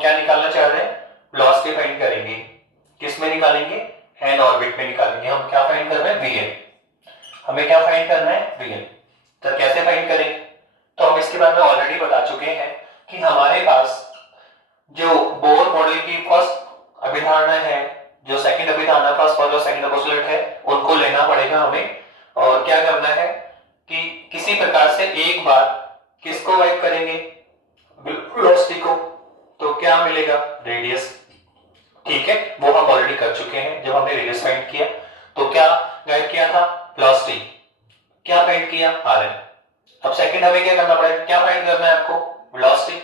क्या निकालना चाह रहे हैं, वेलोसिटी फाइंड करेंगे। किस में निकालेंगे, एन ऑर्बिट में निकालेंगे। हम क्या फाइंड कर रहे हैं, वीएन। हमें क्या फाइंड करना है, वीएन। तो कैसे फाइंड करेंगे, तो हम इसके बारे में ऑलरेडी बता चुके हैं कि हमारे पास जो बोर मॉडल की फर्स्ट अभिधारणा है, जो सेकंड अभिधारणा, फर्स्ट और सेकंड पोस्टुलेट है, उनको लेना पड़ेगा हमें। और क्या करना है कि किसी प्रकार से एक बार किसको वाइप करेंगे, वेलोसिटी को, तो क्या मिलेगा, रेडियस। ठीक है, वो हम ऑलरेडी कर चुके हैं जब हमने रेडियस फाइंड किया। तो क्या गाइड किया था, वेलोसिटी। क्या फाइंड किया, आरएन। अब सेकंड हमें क्या करना पड़ेगा, क्या फाइंड करना है आपको, वेलोसिटी।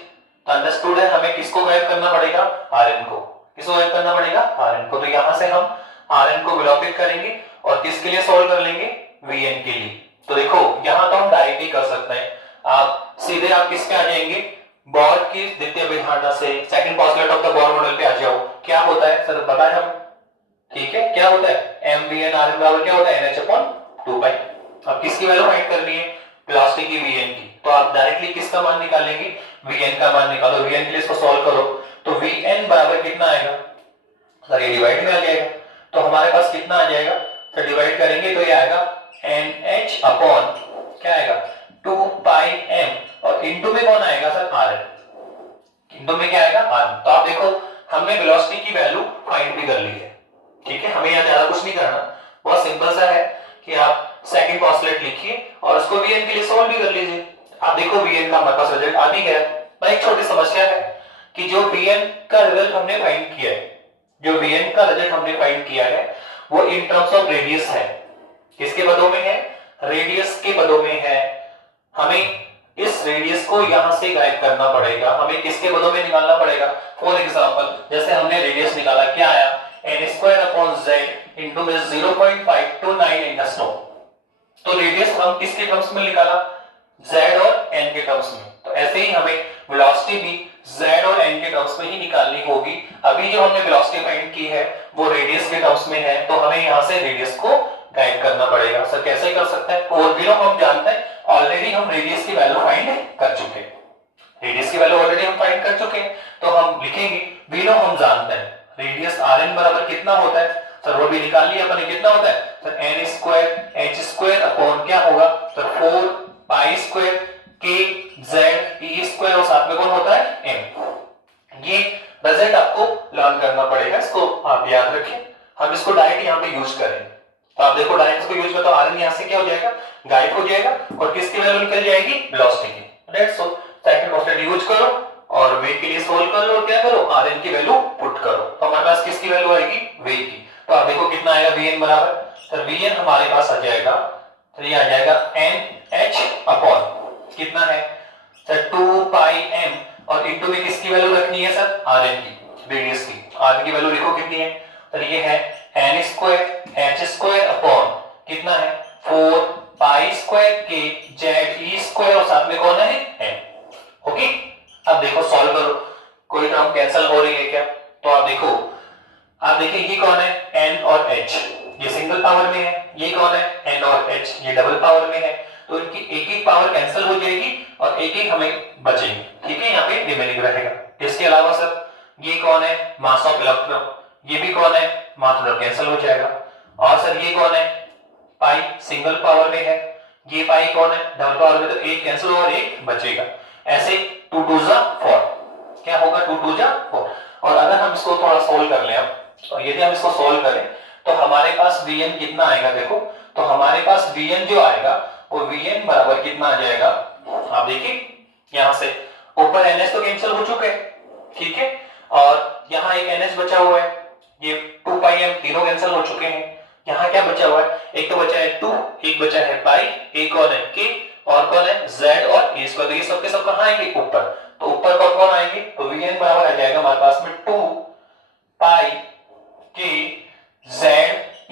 तो अंडरस्टूड है, हमें किसको गाइड करना पड़ेगा, आरएन को। किसको गाइड करना पड़ेगा, आरएन को। तो यहां से हम आरएन को विलोपित करेंगे और किसके लिए सॉल्व कर लेंगे, वीएन के लिए। तो देखो यहां तो हम डायरेक्ट ही कर सकते हैं, आप सीधे आप किस पे आ जाएंगे, बोर की द्वितीय अभिधारणा से second postulate of the Bohr model पे आ जाओ। क्या होता है सर, पता है हम, ठीक है, क्या होता है, mvn rn बराबर क्या होता है, nh/2 अब किसकी वैल्यू फाइंड करनी है, वेलोसिटी की, vn की। तो आप डायरेक्टली किसका मान निकालेंगे, vn का मान निकालो। vn के लिए इसको सॉल्व करो तो vn बराबर कितना आएगा सर, ये डिवाइड में आ जाएगा। तो हमारे पास कितना आ जाएगा, तो डिवाइड करेंगे तो ये आएगा nh अपॉन क्या आएगा, 2 पाई m, और इनटू में कौन आएगा सर, rn। इनटू में क्या आएगा, rn। तो आप देखो हमने वेलोसिटी की वैल्यू फाइंड भी कर ली है। ठीक है, हमें यहाँ ज्यादा कुछ नहीं करना, बहुत सिंपल सा है कि आप सेकंड पोस्टुलेट लिखिए और उसको वीएन के लिए सॉल्व भी कर लीजिए। आप देखो वीएन का हमारे पास रिजल्ट आ भी गया। पर एक छोटी समस्या है कि जो वीएन का रिजल्ट हमने फाइंड किया है, जो वीएन का रिजल्ट हमने फाइंड किया है वो इन टर्म्स ऑफ रेडियस है। किसके पदों में है, रेडियस के पदों में है। हमें इस रेडियस को यहां से गायब करना पड़ेगा, हमें किसके पदों में निकालना पड़ेगा। फॉर एग्जांपल जैसे हमने रेडियस निकाला, क्या आया, n² इंटू में 0.529 एंगस्ट्रॉम। तो रेडियस हम किसके टर्म्स में निकाला, z और n के टर्म्स में। तो ऐसे ही हमें वेलोसिटी भी z और n के टर्म्स में ही निकालनी होगी। अभी जो हमने वेलोसिटी फाइंड की है वो रेडियस के टर्म्स में है, तो हमें यहां से रेडियस को गाइड करना पड़ेगा। सर कैसे कर सकते हैं, और भी हम जानते हैं, ऑलरेडी हम रेडियस की वैल्यू फाइंड कर चुके हैं। रेडियस की वैल्यू ऑलरेडी हम फाइंड कर चुके हैं, तो हम लिखेंगे बिलो हम जानते हैं रेडियस rn बराबर कितना होता है सर, वो भी निकाल लिया अपने, कितना होता है सर, n² h² अपॉन क्या होगा sir, 4 pi square k z e² और साथ में कौन होता है m। ये रिजल्ट आपको लर्न करना पड़ेगा, इसको आप याद रखें। हम इसको डायरेक्ट यहाँ पे यूज करें, तो आप देखो डायरेक्ट इसको यूज करें तो rn यहाँ से क्या हो जाएगा, गायब हो जाएगा और किसकी वैल्यू निकल जाएगी, वेलोसिटी की। That's all. Second postulate use करो और वे के लिए सोल्व कर लो, क्या करो, rn की वैल्यू पुट करो। तो हमारे पास किसकी वैल्यू आएगी, वे की। तो आप देखो कितना आएगा, vn बराबर, तो vn हमारे पास आ जाएगा, तो ये आ जाएगा nh अपॉन कितना है सर, 2 पाई m, और इनटू में किसकी वैल्यू रखनी है सर, rn की, रेडियस की। rn की वैल्यू लिखो कितनी है, तो ये है n² h² अपॉन कितना है, 4 pi square k z e² और साथ में कौन है, m। ओके, अब देखो सॉल्व करो, कोई टर्म कैंसिल हो रही है क्या, तो आप देखो, आप देखिए ये कौन है, n और h, ये सिंगल पावर में है, ये कौन है, n और h, ये डबल पावर में है। तो इनकी एक एक पावर कैंसिल हो जाएगी और एक एक हमें बचेंगे। ठीक है, यहाँ पे रिमेनिंग रहेगा। इसके अलावा सर ये कौन है, मास ऑफ इलेक्ट्रॉन, ये भी कौन है, मास कैंसिल हो जाएगा। और सर ये कौन है, पाई सिंगल पावर में है, ये पाई कौन है, डबल पावर में, तो एक कैंसिल और एक बचेगा। ऐसे 2 2 जा 4, क्या होगा, 2 2 जा 4। और अगर हम इसको थोड़ा सोल्व कर लें, अब यदि हम इसको सोल्व करें तो हमारे पास vn कितना आएगा, देखो तो हमारे पास vn जो आएगा वो vn बराबर कितना आ जाएगा, आप देखिए यहां से ऊपर ns तो कैंसिल हो चुके हैं, ठीक है, और यहाँ एक ns बचा हुआ है, ये 2 पाई m तीनों कैंसिल हो चुके हैं। यहाँ क्या बचा हुआ है, एक तो बचा है 2, एक बचा है पाई, एक कौन है k, और कौन है z और e²। तो ये सबके सब कहां आएंगे, ऊपर। तो ऊपर कौन कौन आएंगे, तो vn बराबर आ जाएगा हमारे पास में 2 पाई k z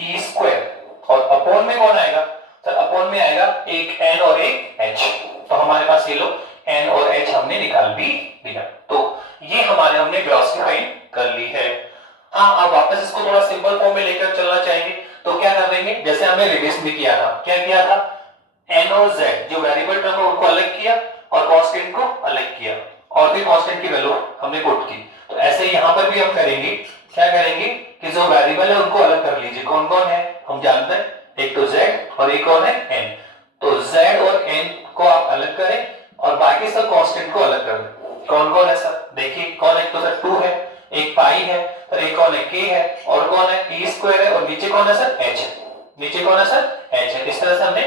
e², और अपॉन में कौन आएगा सर, अपॉन में आएगा एक n और एक h। तो हमारे पास ये लो n और h हमने निकाल भी दिया। तो ये हमारे हमने वेलोसिटी फाइंड कर ली है। हाँ, अब वापस इसको थोड़ा सिंपल फॉर्म में लेकर चलना चाहेंगे तो क्या कर देंगे, जैसे हमने रेडियस में किया था, क्या किया था, n और z जो वेरिएबल टर्म है उनको अलग किया और कांस्टेंट को अलग किया, और फिर कांस्टेंट की वैल्यू हमने पुट की। तो ऐसे यहाँ पर भी हम करेंगे, क्या करेंगे कि जो वेरिएबल है उनको अलग कर लीजिए। कौन कौन है हम जानते हैं, एक तो z और एक कौन है n। तो z और n को आप अलग करें और बाकी सब कांस्टेंट को अलग कर दें। कौन कौन है सर, देखिए कौन, एक तो सर 2 है, एक पाई है, फिर एक कौन है k है, और कौन है t स्क्वायर है, और नीचे कौन है सर h है। नीचे कौन है सर h है। इस तरह से हमने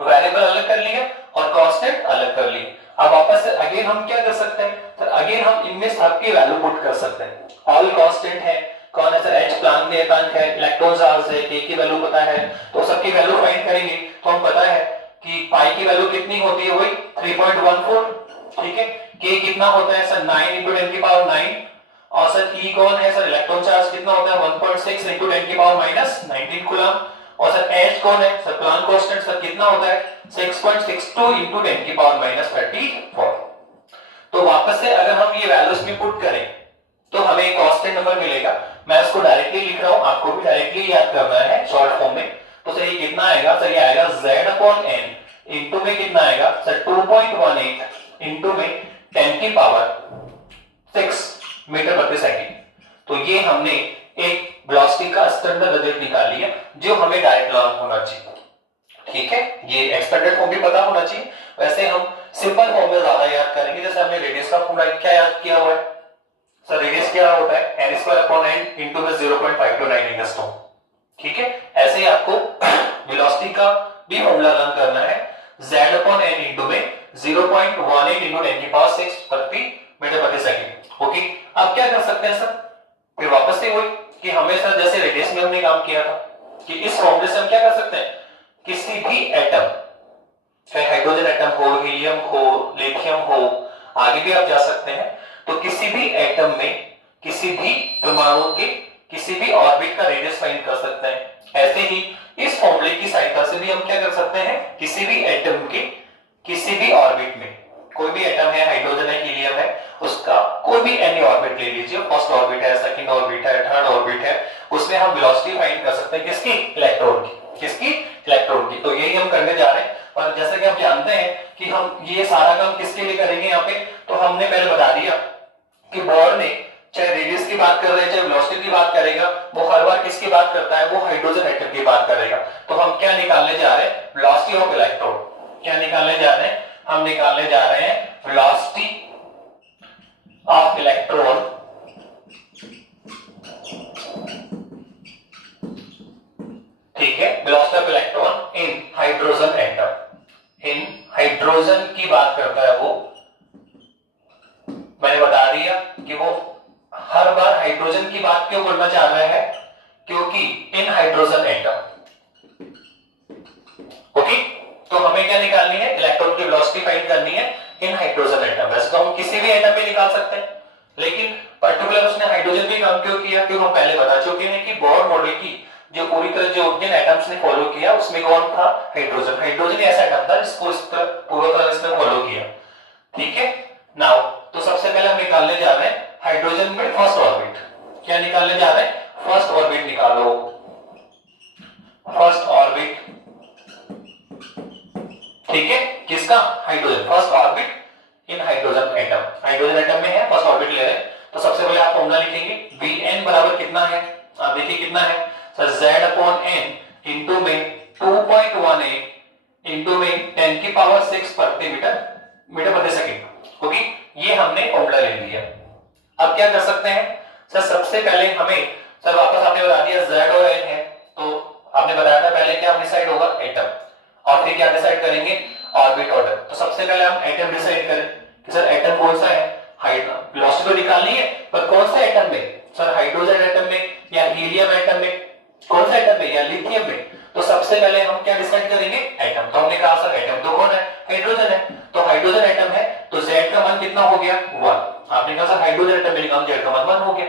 वेरिएबल अलग कर लिया और कांस्टेंट अलग कर ली। अब वापस से अगेन हम क्या कर सकते हैं, तो अगेन हम इनमें सबकी वैल्यू पुट कर सकते हैं। ऑल कांस्टेंट है, कौन है सर h प्लांक नियतांक है, इलेक्ट्रॉन चार्ज है, k की वैल्यू पता है, तो सबकी वैल्यू फाइंड करेंगे। तो हम पता है कि पाई की वैल्यू कितनी होती है, वही 3.14, ठीक है। k कितना होता है सर 9 × 10 की पावर 9, और सर E कौन है सर, इलेक्ट्रॉन चार्ज कितना होता है 1.6 × 10 की पावर -19 कूलम, और सर H कौन है सर, प्लांक कांस्टेंट सर कितना होता है 6.62 × 10 की पावर -34। तो वापस से अगर हम ये वैल्यूज में पुट करें तो हमें एक कांस्टेंट नंबर मिलेगा। मैं इसको डायरेक्टली लिख रहा हूं, आपको भी डायरेक्टली याद करना है शॉर्ट फॉर्म में। तो सर ये कितना आएगा, सर ये आएगा z/n इनटू में कितना आएगा सर 2.18 इनटू में 10 की पावर 6 मीटर प्रति सेकंड। तो ये हमने एक वेलोसिटी का स्टैंडर्ड रिजल्ट निकाल लिया जो हमें डायरेक्ट लर्न होना चाहिए, ठीक है। ये एक्सपेंडेड फॉर्म भी पता होना चाहिए। वैसे हम सिंपल फॉर्म में ज्यादा याद करेंगे। जैसे हमने रेडियस का फॉर्मूला क्या याद किया हुआ है सर, रेडियस क्या होता है n² इनटू में 0.529 ठीक है। ऐसे ही आपको वेलोसिटी का भी फॉर्मूला लर्न करना है, z/n इनटू में 0.18 इनटू 10 की पावर 6 प्रति मीटर प्रति सेकंड। ओके, अब क्या कर सकते हैं सर, फिर वापस से वही कि हमेशा जैसे रेडियस में हमने काम किया था कि इस फॉर्मूले से हम क्या कर सकते हैं, किसी भी एटम, चाहे हाइड्रोजन एटम हो, हीलियम हो, लिथियम हो, आगे भी आप जा सकते हैं, तो किसी भी एटम में किसी भी परमाणु के किसी भी ऑर्बिट का रेडियस फाइंड कर सकते हैं। ऐसे ही इस फॉर्मूले की सहायता से भी हम क्या कर सकते हैं, किसी भी एटम के किसी भी ऑर्बिट में, कोई भी एटम है, हाइड्रोजन है, हीलियम है, उसका कोई भी एनी ऑर्बिट ले लीजिए, फर्स्ट ऑर्बिट है, सेकंड ऑर्बिट है, थर्ड ऑर्बिट है, उसमें हम वेलोसिटी फाइंड कर सकते हैं किसकी, इलेक्ट्रॉन की। किसकी, इलेक्ट्रॉन की। तो यही हम करने जा रहे हैं। और जैसा कि आप जानते हैं कि हम ये सारा काम किसके लिए करेंगे यहाँ पे, तो हमने पहले बता दिया कि बोर ने चाहे रेडियस की बात कर रहे हैं चाहे वेलोसिटी की बात करेगा, वो हर बार किसकी बात करता है, वो हाइड्रोजन एटम की बात करेगा। तो हम क्या निकालने जा रहे हैं, वेलोसिटी ऑफ इलेक्ट्रॉन। क्या निकालने जा रहे हैं, हम निकालने जा रहे हैं वेलोसिटी ऑफ इलेक्ट्रॉन ठीक है, velocity of electron in hydrogen atom. In hydrogen की बात करता है वो, मैंने बता दिया कि वो हर बार हाइड्रोजन की बात क्यों करना चाह रहा है, क्योंकि इन हाइड्रोजन एटम। ओके, तो हमें क्या निकालनी है, इलेक्ट्रॉन की वेलोसिटी फाइंड करनी है इन हाइड्रोजन एटम। वैसे तो हम किसी भी एटम में निकाल सकते हैं, लेकिन पर्टिकुलर उसने हाइड्रोजन भी काम क्यों किया, क्योंकि हम पहले बता चुके हैं कि बोर मॉडल की जो पूरी तरह जो जिन एटम्स ने फॉलो किया उसमें कौन था, हाइड्रोजन। हाइड्रोजन ऐसा एटम था जिसको इस तरह पूरी तरह इसने फॉलो किया, ठीक है। नाउ तो सबसे पहले हम निकालने जा रहे हैं हाइड्रोजन में फर्स्ट ऑर्बिट। क्या निकालने जा रहे हैं, फर्स्ट ऑर्बिट निकालो। फर्स्ट ऑर्बिट, ठीक है, किसका, hydrogen. First orbit in hydrogen atom, hydrogen atom में है, फर्स्ट ऑर्बिट ले रहे हैं। तो सबसे पहले आप फॉर्मूला लिखेंगे, Vn बराबर कितना है, आप देखिए कितना है सर, Z/n इनटू में 2.18 इनटू में 10 की पावर 6 प्रति मीटर प्रति सेकंड। ओके, ये हमने फॉर्मूला ले लिया। अब क्या कर सकते हैं सर, सबसे पहले हमें सर वापस आपने बता दिया Z और N है, तो आपने बताया था पहले क्या डिसाइड होगा, एटम, और फिर क्या डिसाइड करेंगे, ऑर्बिट ऑर्डर। तो सबसे पहले हम एटम डिसाइड करें कि सर एटम कौन सा है, वेलोसिटी तो निकालनी है, पर कौन सा एटम में, सर हाइड्रोजन एटम में या हीलियम एटम में, कौन सा एटम में, या लिथियम में। तो सबसे पहले हम क्या डिसाइड करेंगे, एटम। तो हमने कहा सर एटम तो कौन है, हाइड्रोजन है, तो हाइड्रोजन एटम है, तो Z का मान कितना हो गया, 1। आपने कहा सर हाइड्रोजन एटम में निकाल, Z का मान 1 हो गया।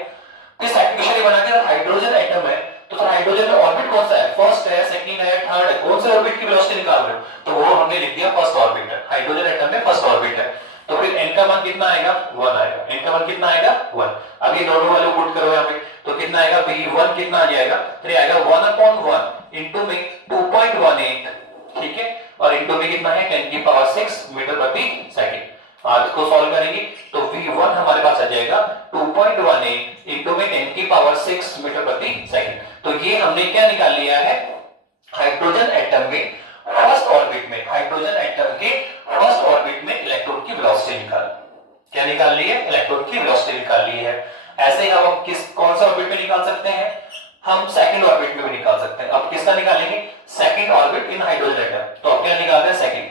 इस इक्वेशन बना के हाइड्रोजन एटम है, तो सर हाइड्रोजन में ऑर्बिट कौन सा है, फर्स्ट है, सेकंड है, थर्ड है, कौन से ऑर्बिट की वेलोसिटी निकाल रहे हो, तो वो हमने लिख दिया फर्स्ट ऑर्बिट है, हाइड्रोजन एटम में फर्स्ट ऑर्बिट है। तो फिर n का मान कितना आएगा, 1 आएगा। n का मान कितना आएगा, 1। अब ये दोनों वाले पुट करो यहाँ पे, तो कितना आएगा, V1 कितना आ जाएगा, फिर आएगा 1/1 इनटू में 2.18, ठीक है, और इनटू में कितना है 10 की पावर 6 मीटर प्रति सेकंड। आज इसको सॉल्व करेंगे तो v1 हमारे पास आ जाएगा 2.18 इंटू में 10 की पावर 6 मीटर प्रति सेकंड। तो ये हमने क्या निकाल लिया है, हाइड्रोजन एटम में फर्स्ट ऑर्बिट में, हाइड्रोजन एटम के फर्स्ट ऑर्बिट में इलेक्ट्रॉन की वेलोसिटी निकाल, क्या निकाल ली है, इलेक्ट्रॉन की वेलोसिटी निकाल ली है। ऐसे ही हम कौन सा ऑर्बिट में निकाल सकते हैं, हम सेकंड ऑर्बिट में भी निकाल सकते हैं। अब किसका निकालेंगे, second orbit in hydrogen atom. तो अब क्या निकालते हैं, सेकंड,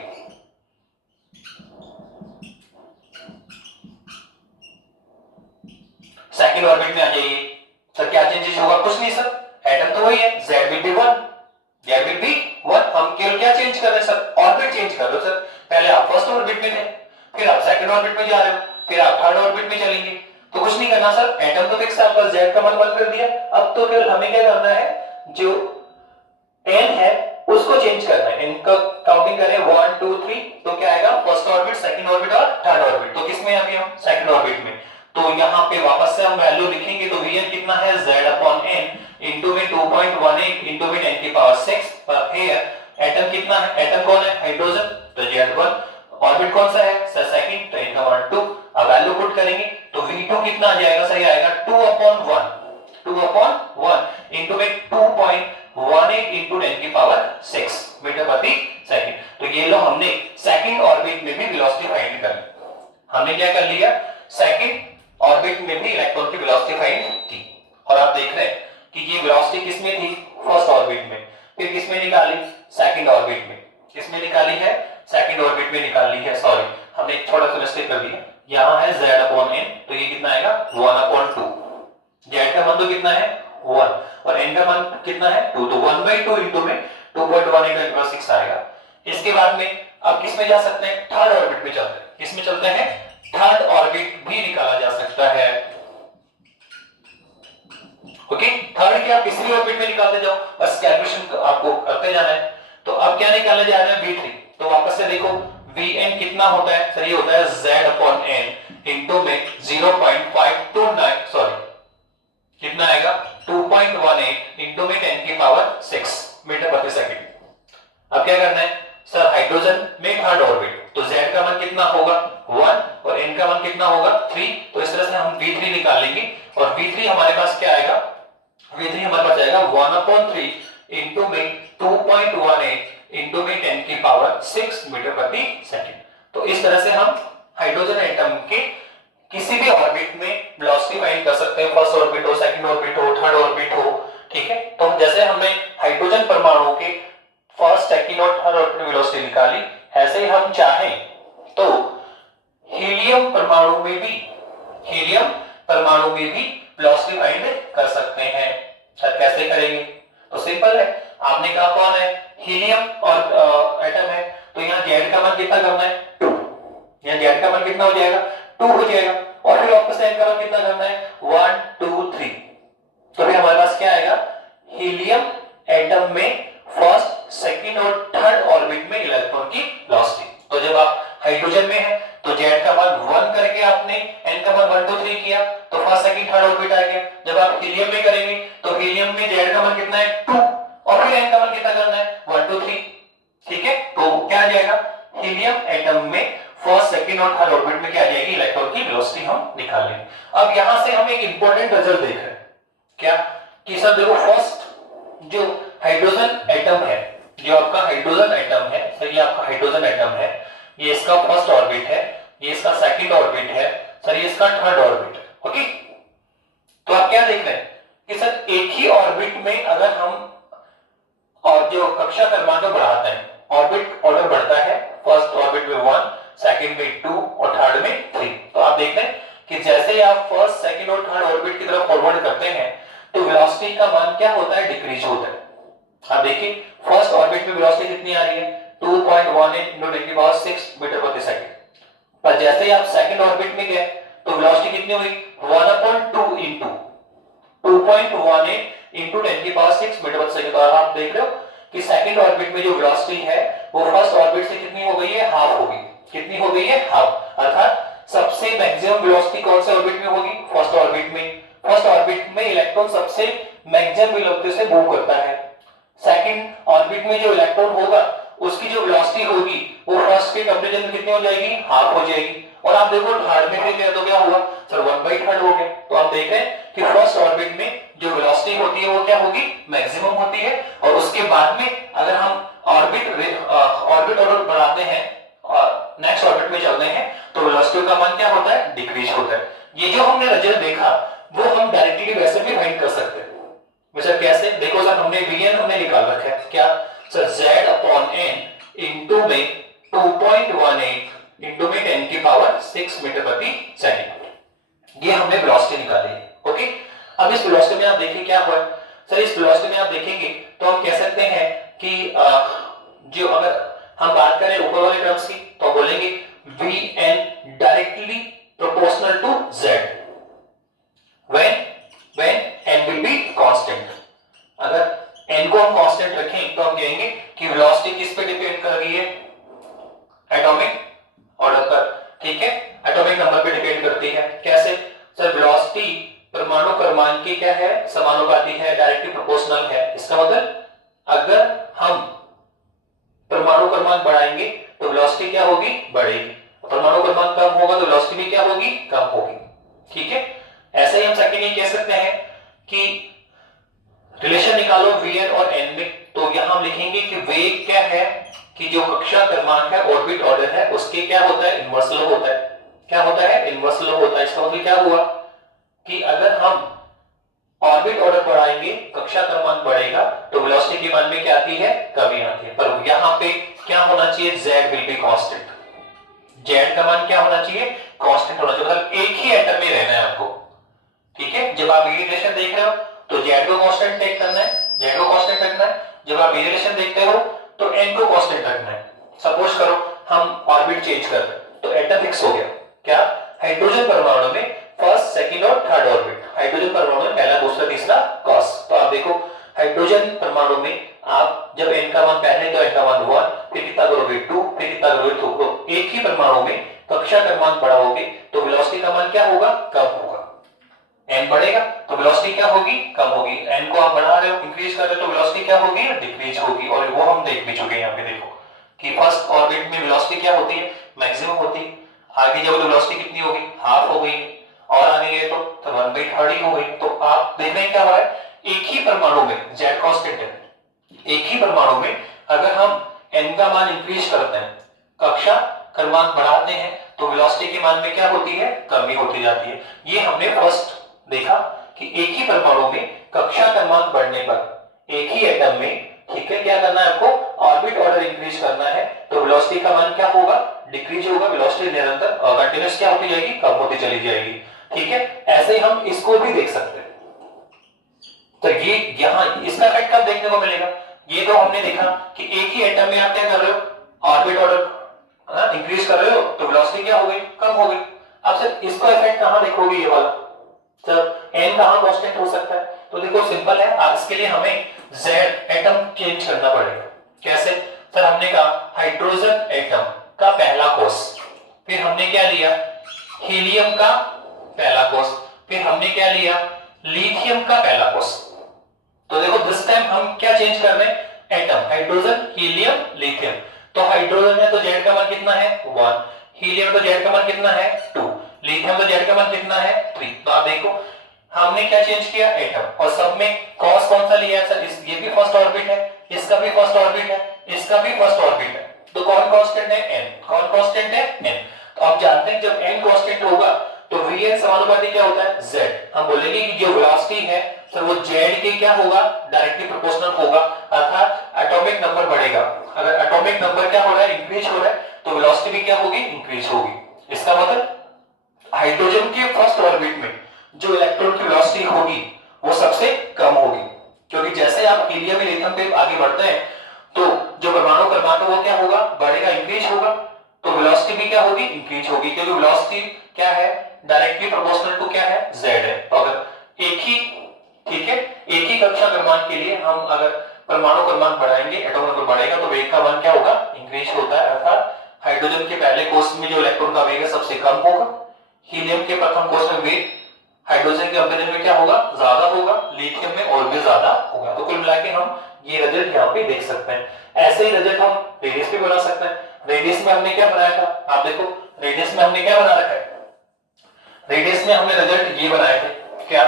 सेकंड ऑर्बिट में आ जाइए। सर क्या चेंजेस होगा, कुछ नहीं सर, एटम तो वही है, z will be 1, z will be 1। हम केवल क्या चेंज कर रहे हैं सर, ऑर्बिट चेंज कर रहे हो सर। पहले आप फर्स्ट ऑर्बिट में थे, फिर आप सेकंड ऑर्बिट में जा रहे हो, फिर आप थर्ड ऑर्बिट में चलेंगे। तो कुछ नहीं करना सर, एटम तो फिक्स है आपका, z का मान 1 कर दिया। अब तो केवल हमें क्या करना है, जो n है उसको चेंज करना है। इनका काउंटिंग करें 1 2 3, तो क्या आएगा, फर्स्ट ऑर्बिट, सेकंड ऑर्बिट और थर्ड ऑर्बिट। तो किसमें अभी हम, सेकंड ऑर्बिट में। तो यहाँ पे वापस से हम वैल्यू लिखेंगे तो Vn कितना है, z/n इंटू में 2.18 इंटू में 10 की पावर 6 पर हेयर। एटम कितना है, एटम कौन है, हाइड्रोजन, तो Z1। ऑर्बिट कौन सा है सर, सेकंड, तो इनका मान 2। अब वैल्यू पुट करेंगे तो V2 कितना आ जाएगा, सही आएगा 2/1 इंटू में 2.18 इंटू 10 की पावर 6 मीटर प्रति सेकंड। तो ये लो हमने सेकंड ऑर्बिट में भी वेलोसिटी फाइंड कर ली। हमने क्या कर लिया, सेकंड ऑर्बिट में भी इलेक्ट्रॉन की वेलोसिटी फाइंड की। और आप देख रहे हैं कि ये वेलोसिटी किसमें थी, फर्स्ट ऑर्बिट में, फिर किसमें निकाली, सेकंड ऑर्बिट में। किसमें निकाली है, सेकंड ऑर्बिट में निकाल ली है। सॉरी, हमने एक छोटा सा मिस्टेक कर दिया, यहां है z/n, तो ये कितना आएगा 1/2। z का मान तो कितना है 1 और n का मान कितना है 2, तो 1/2 इंटू में 2.18 आएगा। इसके बाद में अब किसमें जा सकते हैं, थर्ड ऑर्बिट में चलते हैं। किसमें चलते हैं, थर्ड ऑर्बिट भी निकाला जा सकता है। ओके, थर्ड क्या, तीसरी ऑर्बिट में निकालते जाओ, बस कैलकुलेशन आपको करते जाना है। तो अब क्या निकाला जा रहा है, v3। तो वापस से देखो Vn कितना होता है सर, ये होता है z/n इंटू में 0.529, सॉरी कितना आएगा 2.18 इंटू में 10 की पावर 6 मीटर प्रति सेकंड। अब क्या करना है सर, हाइड्रोजन में थर्ड ऑर्बिट, तो z का मान कितना होगा 1 और n का मान कितना होगा 3। तो इस तरह से हम v3 निकालेंगे और v3 हमारे पास क्या आएगा, v3 हमारे पास आएगा 1/3 इंटू में 2.18 इंटू में 10 की पावर 6 मीटर प्रति सेकंड। तो इस तरह से हम हाइड्रोजन एटम के किसी भी ऑर्बिट में वेलोसिटी फाइंड कर सकते हैं, फर्स्ट ऑर्बिट हो, सेकंड ऑर्बिट हो, थर्ड ऑर्बिट हो। ठीक है, तो जैसे हमने हाइड्रोजन परमाणु के फर्स्ट, सेकंड और थर्ड ऑर्बिट वेलोसिटी निकाली, ऐसे ही हम चाहें तो हीलियम परमाणु में भी वेलोसिटी फाइंड कर सकते हैं। सर कैसे करेंगे, तो सिंपल है, आपने कहा कौन है, हीलियम और एटम है, तो यहाँ z का मान कितना करना है 2, यहाँ z का मान कितना हो जाएगा 2 हो जाएगा, और फिर वापस n का मान कितना करना है 1 2 3। तो फिर हमारे पास क्या आएगा, हीलियम एटम में फर्स्ट, सेकंड और थर्ड ऑर्बिट में इलेक्ट्रॉन की वेलोसिटी। तो जब आप हाइड्रोजन में है तो z का मान 1 करके आपने n का मान 1 2 3 किया, तो फर्स्ट, सेकंड, थर्ड ऑर्बिट आ गया। जब आप हीलियम में करेंगे तो हीलियम में z का मान कितना है 2 और फिर n का मान कितना करना है 1 2 3। ठीक है, तो क्या आ जाएगा, हीलियम एटम में फर्स्ट, सेकंड और थर्ड ऑर्बिट में क्या आ जाएगी, इलेक्ट्रॉन की वेलोसिटी हम निकाल लेंगे। अब यहां से हम एक इंपॉर्टेंट रिजल्ट देख रहे हैं, क्या कि सर देखो, फर्स्ट जो हाइड्रोजन एटम है, जो आपका हाइड्रोजन एटम है सर, ये आपका हाइड्रोजन एटम है, ये इसका फर्स्ट ऑर्बिट है, ये इसका सेकंड ऑर्बिट है सर, ये इसका थर्ड ऑर्बिट है। ओके, तो आप क्या देख रहे हैं कि सर एक ही ऑर्बिट में अगर हम और जो कक्षा क्रमांक बढ़ाते हैं, ऑर्बिट ऑर्डर बढ़ता है, फर्स्ट ऑर्बिट में 1, सेकंड में 2 और थर्ड में 3। तो आप देख रहे हैं कि जैसे आप फर्स्ट, सेकंड और थर्ड ऑर्बिट की तरफ फॉरवर्ड करते हैं तो वेलोसिटी का मान क्या होता है, डिक्रीज होता है। आप देखिए फर्स्ट ऑर्बिट में वेलोसिटी कितनी आ रही है 2.18 इंटू 10 की पावर 6 मीटर प्रति सेकंड, पर जैसे ही आप सेकंड ऑर्बिट में गए तो वेलोसिटी कितनी हुई 1/2 इंटू 2.18 इंटू 10 की पावर 6 मीटर प्रति सेकंड। और आप देख रहे हो कि सेकंड ऑर्बिट में जो वेलोसिटी है वो फर्स्ट ऑर्बिट से कितनी हो गई है, हाफ हो गई। कितनी हो गई है, हाफ। अर्थात सबसे मैक्सिमम वेलोसिटी कौन से ऑर्बिट में होगी, फर्स्ट ऑर्बिट में। फर्स्ट ऑर्बिट में इलेक्ट्रॉन सबसे मैक्सिमम वेलोसिटी से मूव करता है। सेकंड ऑर्बिट में जो इलेक्ट्रॉन होगा उसकी जो वेलोसिटी होगी वो फर्स्ट के कंपैरिजन में कितनी हो जाएगी, हाफ हो जाएगी। और आप देखो थर्ड में भी लिया तो क्या हुआ सर 1/3 हो गया। तो आप देख रहे हैं कि फर्स्ट ऑर्बिट में जो वेलोसिटी होती है वो क्या होगी मैक्सिमम होती है, और उसके बाद में अगर हम ऑर्बिट ऑर्डर बढ़ाते हैं और नेक्स्ट ऑर्बिट में चलते हैं तो वेलोसिटी का मान क्या होता है डिक्रीज होता है। ये जो हमने रिजल्ट देखा वो हम डायरेक्टली वैसे भी फाइंड कर सकते हैं। वैसे कैसे देखो सर, हमने वीएन हमने निकाल रखा है क्या सर Z/n इंटू में 2.18 इंटू में 10 की पावर 6 मीटर प्रति सेकंड, ये हमने वेलोसिटी निकाली है। ओके, अब इस वेलोसिटी में आप देखिए क्या हुआ सर, इस वेलोसिटी में आप देखेंगे तो हम कह सकते हैं कि जो अगर हम बात करें ऊपर वाले टर्म्स की तो बोलेंगे Vn directly proportional to Z when n will be constant। अगर n को हम कांस्टेंट रखें तो हम कहेंगे कि वेलोसिटी किस पे डिपेंड कर रही है एटॉमिक ऑर्डर पर, ठीक है, एटॉमिक नंबर पे डिपेंड करती है। कैसे सर, वेलोसिटी परमाणु क्रमांक की क्या है समानुपाती है, डायरेक्टली प्रोपोर्शनल है। इसका मतलब अगर हम परमाणु क्रमांक बढ़ाएंगे तो वेलोसिटी क्या होगी बढ़ेगी, परमाणु क्रमांक कम होगा तो वेलोसिटी भी क्या होगी कम होगी, ठीक है। ऐसे ही हम सेकंड ये कह सकते हैं कि रिलेशन निकालो Vn और n में, तो यहां हम लिखेंगे कि वेग क्या है कि जो कक्षा क्रमांक है ऑर्बिट ऑर्डर है उसके क्या होता है इनवर्स लॉ होता है, क्या होता है इनवर्स लॉ होता है। इसका मतलब क्या हुआ कि अगर हम ऑर्बिट ऑर्डर बढ़ाएंगे कक्षा क्रमांक बढ़ेगा तो वेलोसिटी के मान में क्या आती है कमी आती है, पर यहां पे क्या होना चाहिए Z will be constant, Z का मान क्या होना चाहिए कांस्टेंट होना चाहिए, मतलब एक ही एटम में रहना है आपको, ठीक है। जब आप ये रिलेशन देख रहे हो तो Z को कांस्टेंट टेक करना है, Z को कांस्टेंट रखना है। जब आप ये रिलेशन देखते हो तो n को कांस्टेंट रखना है। सपोज करो हम ऑर्बिट चेंज कर रहे हैं तो एटम फिक्स हो गया, क्या हाइड्रोजन परमाणु में फर्स्ट सेकंड और थर्ड ऑर्बिट, हाइड्रोजन परमाणु में पहला दूसरा तीसरा कॉस। तो आप देखो हाइड्रोजन परमाणु में आप जब n का मान पहले तो n का मान 1, फिर कितना करोगे 2, फिर कितना करोगे 2, तो एक ही परमाणु में कक्षा क्रमांक बढ़ाओगे तो वेलोसिटी का मान क्या होगा कम होगा, n बढ़ेगा तो वेलोसिटी क्या होगी कम होगी, n को आप बढ़ा रहे हो इंक्रीज कर रहे हो तो वेलोसिटी क्या होगी डिक्रीज होगी। और वो हम देख भी चुके हैं यहाँ पे देखो कि फर्स्ट ऑर्बिट में वेलोसिटी क्या होती है मैक्सिमम होती है, आगे जब वेलोसिटी कितनी होगी हाफ हो गई, और आगे गए तो 1/3 ही हो गई। तो आप देख रहे हैं क्या हो रहा है एक ही परमाणु में Z कांस्टेंट है, एक ही परमाणु में अगर हम n का मान इंक्रीज करते हैं कक्षा क्रमांक बढ़ाते हैं तो वेलोसिटी के मान में क्या होती है कमी होती जाती है। ये हमने फर्स्ट देखा कि एक ही परमाणु में कक्षा क्रमांक बढ़ने पर एक ही एटम में, ठीक है, क्या करना है आपको ऑर्बिट ऑर्डर इंक्रीज करना है तो वेलोसिटी का मान क्या होगा डिक्रीज होगा, वेलोसिटी निरंतर कंटीन्यूअस क्या होती जाएगी कम होती चली जाएगी, ठीक है। ऐसे ही हम इसको भी देख सकते हैं। तो ये यहां इसका इफेक्ट कब देखने को मिलेगा, ये तो हमने देखा कि एक ही एटम में आप क्या कर रहे हो ऑर्बिट ऑर्डर इंक्रीज कर रहे हो तो वेलोसिटी क्या हो गई कम हो गई। अब सर इसका इफेक्ट कहां देखोगे ये वाला, सर n कहां कांस्टेंट हो सकता है, तो देखो सिंपल है, आज इसके लिए हमें Z एटम चेंज करना पड़ेगा। कैसे सर, हमने कहा हाइड्रोजन एटम का पहला कोष, फिर हमने क्या लिया हीलियम का पहला कोष, फिर हमने क्या लिया लिथियम का पहला कोष। तो देखो दिस टाइम हम क्या चेंज कर रहे हैं एटम, हाइड्रोजन हीलियम लिथियम। तो हाइड्रोजन में तो Z का मान कितना है 1, हीलियम तो Z का मान कितना है 2, लिथियम तो Z का मान कितना है 3। तो आप देखो हमने क्या चेंज किया एटम, और सब में कॉस कौन सा लिया है सर, ये भी फर्स्ट ऑर्बिट है, इसका भी फर्स्ट ऑर्बिट है, इसका भी फर्स्ट ऑर्बिट है, तो कौन कांस्टेंट है n, कौन कांस्टेंट है n। तो आप जानते हैं जब n कांस्टेंट होगा तो Vn समानुपाती क्या होता है Z। हम बोलेंगे कि जो वेलोसिटी है सर वो Z के क्या होगा डायरेक्टली प्रोपोर्शनल होगा, अर्थात एटॉमिक नंबर बढ़ेगा। अगर एटॉमिक नंबर क्या हो रहा है इंक्रीज हो रहा है तो वेलोसिटी भी क्या होगी इंक्रीज होगी। इसका मतलब हाइड्रोजन के फर्स्ट ऑर्बिट में जो इलेक्ट्रॉन की वेलोसिटी होगी वो सबसे कम होगी, क्योंकि जैसे आप हीलियम में लिथियम पे आगे बढ़ते हैं तो जो परमाणु क्रमांक वो क्या होगा बढ़ेगा इंक्रीज होगा, तो वेलोसिटी भी क्या होगी इंक्रीज होगी, क्योंकि वेलोसिटी क्या है डायरेक्टली प्रोपोर्शनल टू क्या है Z है। तो अगर एक ही, ठीक है, एक ही कक्षा क्रमांक के लिए हम अगर परमाणु क्रमांक बढ़ाएंगे एटॉमिक नंबर बढ़ेगा तो वेग का मान क्या होगा इंक्रीज होता है, अर्थात हाइड्रोजन के पहले कोष में जो इलेक्ट्रॉन का वेग है सबसे कम होगा, हीलियम के प्रथम कोष में वेग हाइड्रोजन के कंपेरिजन में क्या होगा ज्यादा होगा, लिथियम में और भी ज्यादा होगा। तो कुल मिला के हम ये रिजल्ट यहाँ पे देख सकते हैं। ऐसे ही रिजल्ट हम रेडियस पे बना सकते हैं। सकते हैं। रेडियस में हमने क्या बनाया था, आप देखो रेडियस में हमने क्या बना रखा है, रेडियस में हमने रिजल्ट ये बनाए थे, क्या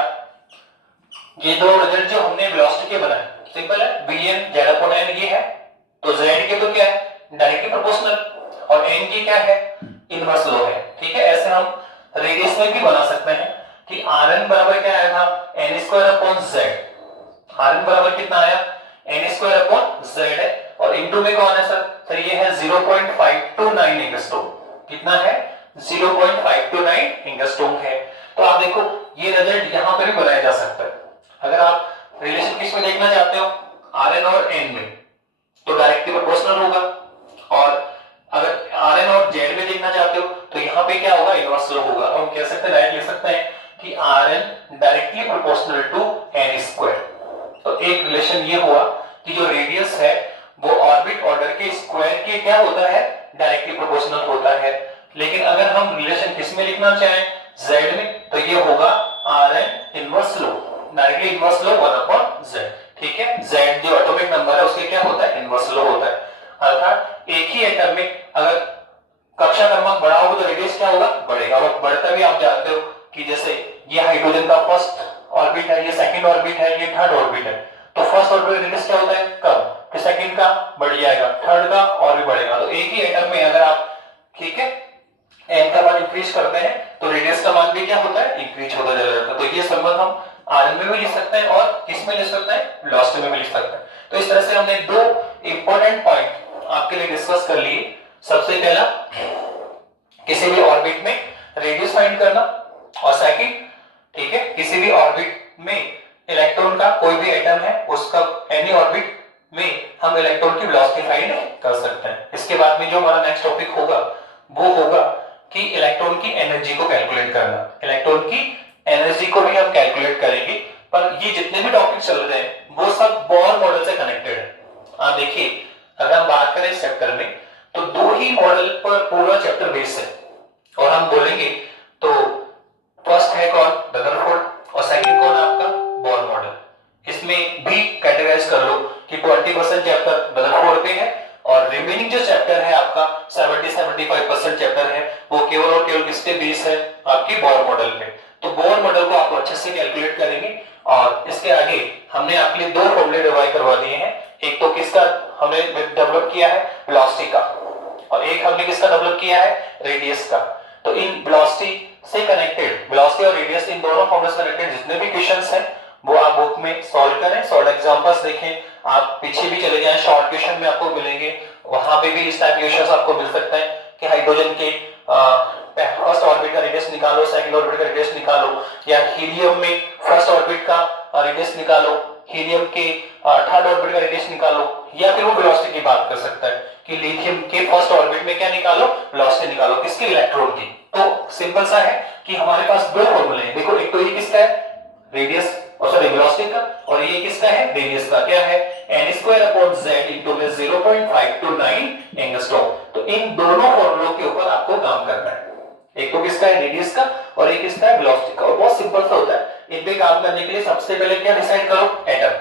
ये दो रिजल्ट जो हमने वेलोसिटी के बनाए, सिंपल है, vn z/n ये है, तो z के तो क्या है डायरेक्टली प्रोपोर्शनल, और n की क्या है इनवर्स लॉ है, ठीक है। ऐसे हम रेडियस में भी बना सकते हैं कि rn बराबर क्या आया था n² z, rn बराबर कितना आया n² z है, और इनटू में कौन है सर ये है 0.529 एंगस्ट्रोम, कितना है 0.529 एंगस्ट्रोम है। तो आप देखो ये रिजल्ट यहां पर भी बनाया जा सकता है। अगर आप रिलेशन किस में देखना चाहते हो rn और n में, तो डायरेक्टली प्रोपोर्शनल होगा, और अगर rn और z में देखना चाहते हो तो यहाँ पे क्या होगा इनवर्स लो होगा। हम कह सकते हैं डायरेक्ट लिख सकते हैं कि rn directly proportional to n²। तो एक रिलेशन ये हुआ कि जो रेडियस है वो ऑर्बिट ऑर्डर के स्क्वायर के क्या होता है डायरेक्टली प्रोपोर्शनल होता है। लेकिन अगर हम रिलेशन किस में लिखना चाहें z में, तो ये होगा rn इनवर्स लो, डायरेक्टली इनवर्स लो 1/z, ठीक है। z जो एटॉमिक नंबर है उसके क्या होता है इनवर्स लो होता है, अर्थात एक ही एटम में अगर कक्षा क्रमांक बड़ा होगा तो रेडियस क्या होगा बढ़ेगा, और बढ़ता भी आप जानते हो कि जैसे ये हाइड्रोजन का फर्स्ट ऑर्बिट है, ये सेकंड ऑर्बिट है, ये थर्ड ऑर्बिट है, तो फर्स्ट ऑर्बिट रेडियस क्या होता है कम, फिर सेकंड का बढ़ जाएगा, थर्ड का और भी बढ़ेगा। तो एक ही एटम में अगर आप ठीक है n का मान इंक्रीज करते हैं तो रेडियस का मान भी क्या होता है इंक्रीज होता चला जाता है। तो ये संबंध हम rn में भी लिख सकते हैं और किस में लिख सकते हैं वेलोसिटी में भी लिख सकते हैं। तो इस तरह से हमने दो इंपॉर्टेंट पॉइंट आपके लिए डिस्कस कर लिए। सबसे पहला किसी भी ऑर्बिट में रेडियस फाइंड करना, और सेकंड ठीक है किसी भी ऑर्बिट में इलेक्ट्रॉन का कोई भी एटम है उसका एनी ऑर्बिट में हम इलेक्ट्रॉन की वेलोसिटी फाइंड कर सकते हैं। इसके बाद में जो हमारा नेक्स्ट टॉपिक होगा वो होगा कि इलेक्ट्रॉन की एनर्जी को कैलकुलेट करना। इलेक्ट्रॉन की एनर्जी को भी हम कैलकुलेट करेंगे, पर ये जितने भी टॉपिक चल रहे हैं वो सब बोर मॉडल से कनेक्टेड है। आप देखिए अगर हम बात करें इस चैप्टर में तो दो ही मॉडल पर पूरा चैप्टर बेस्ड है, और हम बोलेंगे तो फर्स्ट है कौन रदरफोर्ड और सेकंड कौन आपका बोर मॉडल। इसमें भी कैटेगराइज कर लो कि 20% चैप्टर रदरफोर्ड पे है और रिमेनिंग जो चैप्टर है आपका 70-75% चैप्टर है वो केवल और केवल किस पे बेस है आपकी बोर मॉडल पे। तो बोर मॉडल को आप अच्छे से कैलकुलेट करेंगे, और इसके आगे हमने आपके लिए दो फॉर्मूले डिवाइड करवा दिए हैं, एक तो किसका हमने डेवलप किया है वेलोसिटी का, और एक हमने किसका डेवलप किया है रेडियस का। तो इन वेलोसिटी से कनेक्टेड वेलोसिटी और रेडियस इन दोनों फॉर्मूले से कनेक्टेड जितने भी क्वेश्चंस हैं वो आप बुक में सॉल्व करें, सॉल्व एग्जांपल्स देखें, आप पीछे भी चले जाएं शॉर्ट क्वेश्चन में आपको मिलेंगे, वहां पे भी इस टाइप के क्वेश्चंस आपको मिल सकते हैं कि हाइड्रोजन के फर्स्ट ऑर्बिट का रेडियस निकालो, सेकंड ऑर्बिट का रेडियस निकालो, या हीलियम में फर्स्ट ऑर्बिट का रेडियस निकालो, हीलियम के थर्ड ऑर्बिट का रेडियस निकालो, या फिर वो वेलोसिटी की बात कर सकता है कि लिथियम के फर्स्ट ऑर्बिट में क्या निकालो वेलोसिटी निकालो किसके इलेक्ट्रॉन की। तो सिंपल सा है कि हमारे पास दो फॉर्मूले हैं, देखो एक तो ये किसका है रेडियस और सॉरी वेलोसिटी का, और ये किसका है रेडियस का, क्या है n² z में 0.529 एंगस्ट्रॉम। तो इन दोनों फॉर्मूलों के ऊपर आपको काम करना है, एक तो किसका है रेडियस का और एक किसका है वेलोसिटी का, और बहुत सिंपल सा होता है। इन पे काम करने के लिए सबसे पहले क्या डिसाइड करो एटम,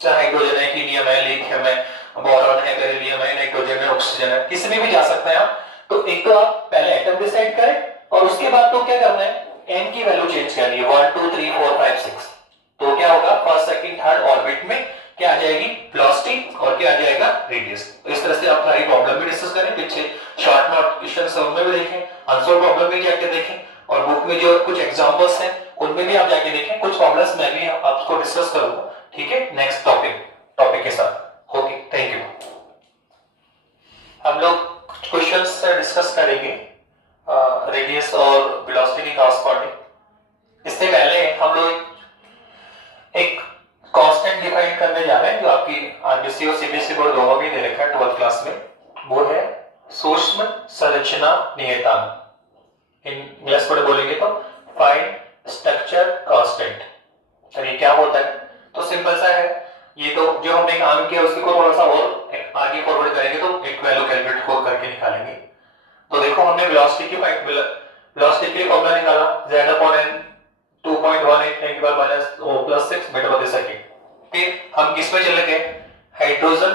चाहे हाइड्रोजन है, हीलियम है, लिथियम है, बोरॉन है, बेरिलियम है, नाइट्रोजन है, ऑक्सीजन है, किसी में भी जा सकते हैं आप। तो एक तो आप पहले एटम डिसाइड करें और उसके बाद तो क्या करना है n की वैल्यू चेंज करनी है 1 2 3 4 5 6। तो क्या होगा फर्स्ट सेकंड थर्ड ऑर्बिट में क्या आ जाएगी वेलोसिटी और क्या आ जाएगा रेडियस। तो इस तरह से आप सारी प्रॉब्लम भी डिस्कस करें, पीछे शॉर्ट नोट क्वेश्चन सब में भी देखें, आंसर प्रॉब्लम में जाके देखें, और बुक में जो कुछ एग्जांपल्स हैं उनमें भी आप जाके देखें, कुछ प्रॉब्लम्स मैं भी आपको डिस्कस करूंगा, ठीक है नेक्स्ट टॉपिक के साथ। Okay thank you. हम लोग कुछ क्वेश्चंस डिस्कस करेंगे रेडियस और वेलोसिटी की कॉरस्पॉन्डिंग। इससे पहले हम लोग एक कांस्टेंट डिफाइन करने जा रहे हैं जो आपकी आरबीसी और सीबीएसई बोर्ड दोनों में दे रखा है 12th क्लास में, वो है सूक्ष्म संरचना नियतांक। इंग्लिश में बोलेंगे तो फाइंड स्ट्रक्चर कांस्टेंट। तो ये क्या होता है, तो सिंपल सा है, ये तो जो हमने काम किया उसको थोड़ा सा और आगे फॉरवर्ड करेंगे तो एक वैल्यू कैलकुलेट को करके निकालेंगे। तो देखो हमने वेलोसिटी के लिए फॉर्मूला निकाला z/n 2.18 10 + -6 मीटर प्रति सेकंड। फिर हम किस में चले गए हाइड्रोजन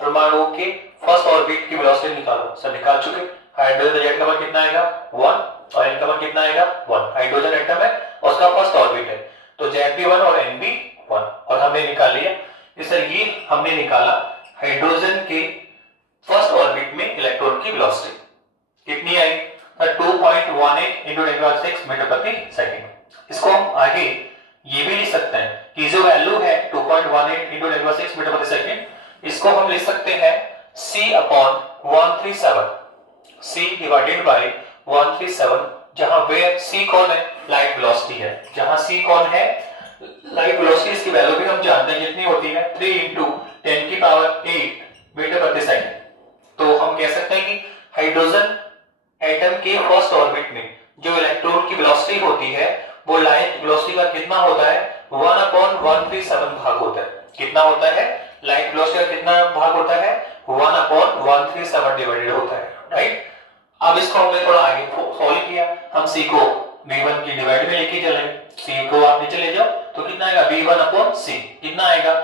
परमाणु के फर्स्ट ऑर्बिट की वेलोसिटी निकालो। सर निकाल चुके। हाइड्रोजन जेड का मान कितना आएगा 1 और एन का मान कितना आएगा 1। हाइड्रोजन एटम है और उसका फर्स्ट ऑर्बिट है तो जेड भी 1 और एन भी 1 और हमने निकाल लिया। सर ये हमने निकाला हाइड्रोजन के फर्स्ट ऑर्बिट में इलेक्ट्रॉन की वेलोसिटी कितनी आई 2.18 into 10⁶ मीटर प्रति सेकंड। इसको हम आगे ये भी लिख सकते हैं कि जो वैल्यू है 2.18 into 10⁶ मीटर प्रति सेकंड इसको हम लिख सकते हैं c upon 137 c divided by 137 जहां वेयर c कौन है लाइट वेलोसिटी है। जहां c कौन है लाइट वेलोसिटी इसकी वैल्यू भी हम जानते हैं कितनी होती है 3 into 10⁸ मीटर प्रति सेकंड। तो हम कह सकते हैं कि हाइड्रोजन एटम के फर्स्ट ऑर्बिट में जो इलेक्ट्रॉन की वेलोसिटी होती है वो लाइट वेलोसिटी का कितना होता है 1/137 भाग होता है। कितना होता है लाइट वेलोसिटी का कितना भाग होता है 1/137 डिवाइडेड होता है राइट। अब इसको हमने थोड़ा आगे सॉल्व किया। हम c को v1 की डिवाइड में लेके चले c को आप नीचे ले जाओ तो कितना आएगा v1/c कितना आएगा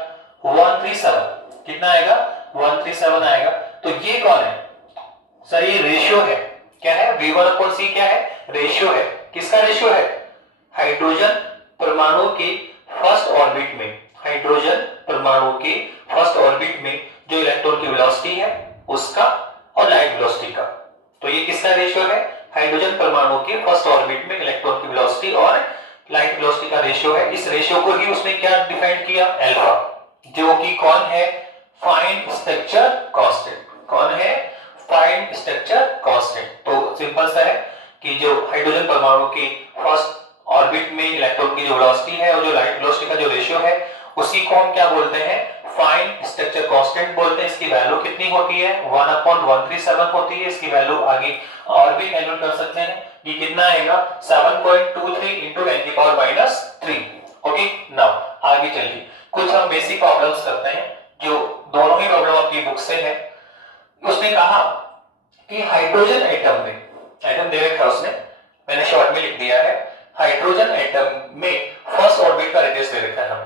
137 कितना आएगा 137 आएगा। तो ये कौन है सर ये रेशियो है। क्या है v1/c क्या है रेशियो है। किसका रेशियो है हाइड्रोजन परमाणु के फर्स्ट ऑर्बिट में हाइड्रोजन परमाणु के फर्स्ट ऑर्बिट में जो इलेक्ट्रॉन की वेलोसिटी है उसका और लाइट वेलोसिटी का। तो ये किसका रेशियो है हाइड्रोजन परमाणु के फर्स्ट ऑर्बिट में इलेक्ट्रॉन की वेलोसिटी और लाइट वेलोसिटी का रेशियो है। इस रेशियो को ही उसने क्या डिफाइन किया अल्फा जो कि कौन है फाइन स्ट्रक्चर कांस्टेंट। कौन है फाइन स्ट्रक्चर कांस्टेंट। तो सिंपल सा है कि जो हाइड्रोजन परमाणु के फर्स्ट ऑर्बिट में इलेक्ट्रॉन की जो वेलोसिटी है और जो लाइट वेलोसिटी का जो रेशियो है उसी को हम क्या बोलते हैं फाइन स्ट्रक्चर कांस्टेंट बोलते हैं। इसकी वैल्यू कितनी होती है 1/137 होती है। इसकी वैल्यू आगे और भी कैलकुलेट कर सकते हैं। ये कितना आएगा 7.23 into 10⁻³ ओके। नाउ आगे चलिए कुछ हम बेसिक प्रॉब्लम्स करते हैं जो दोनों ही प्रॉब्लम आपकी बुक से है। उसने कहा कि हाइड्रोजन एटम में एटम दे रखा है उसने मैंने शॉर्ट में लिख दिया है हाइड्रोजन एटम में फर्स्ट ऑर्बिट का रेडियस दे रखा है। हम